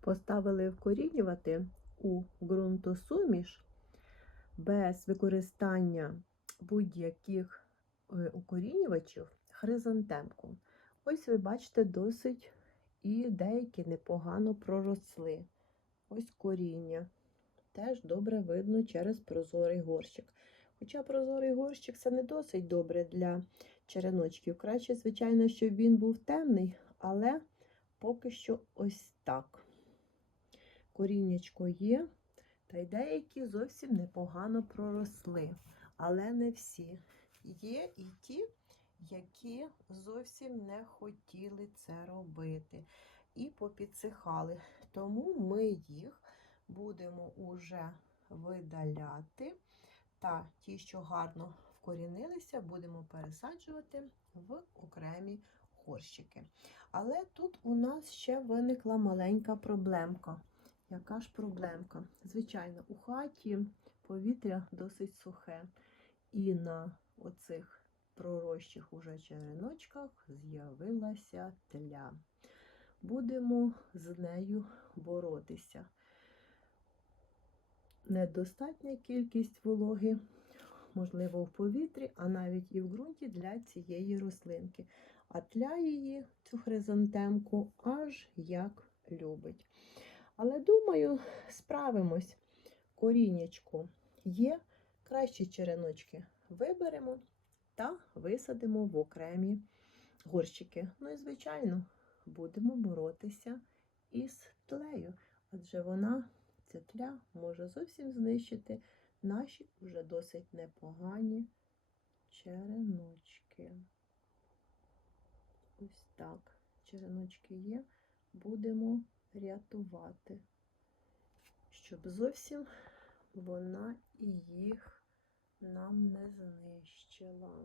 поставили вкорінювати у ґрунтосуміш без використання будь-яких е, укорінювачів хризантемку. Ось ви бачите, досить і деякі непогано проросли. Ось коріння. Теж добре видно через прозорий горщик. Хоча прозорий горщик це не досить добре для череночків. Краще, звичайно, щоб він був темний, але поки що ось так. Коріннячко є, та й деякі зовсім непогано проросли, але не всі. Є і ті, які зовсім не хотіли це робити і попідсихали. Тому ми їх будемо уже видаляти. Та ті, що гарно вкорінилися, будемо пересаджувати в окремі горщики. Але тут у нас ще виникла маленька проблемка. Яка ж проблемка? Звичайно, у хаті повітря досить сухе, і на оцих пророщих уже череночках з'явилася тля. Будемо з нею боротися. Недостатня кількість вологи, можливо, в повітрі, а навіть і в ґрунті для цієї рослинки. А тля її, цю хризантемку, аж як любить. Але думаю, справимось. Корінечку є, кращі череночки виберемо та висадимо в окремі горщики. Ну і, звичайно, будемо боротися із тлею, адже вона, ця тля, може зовсім знищити наші вже досить непогані череночки. Ось так. Череночки є, будемо рятувати, щоб зовсім вона їх нам не знищила.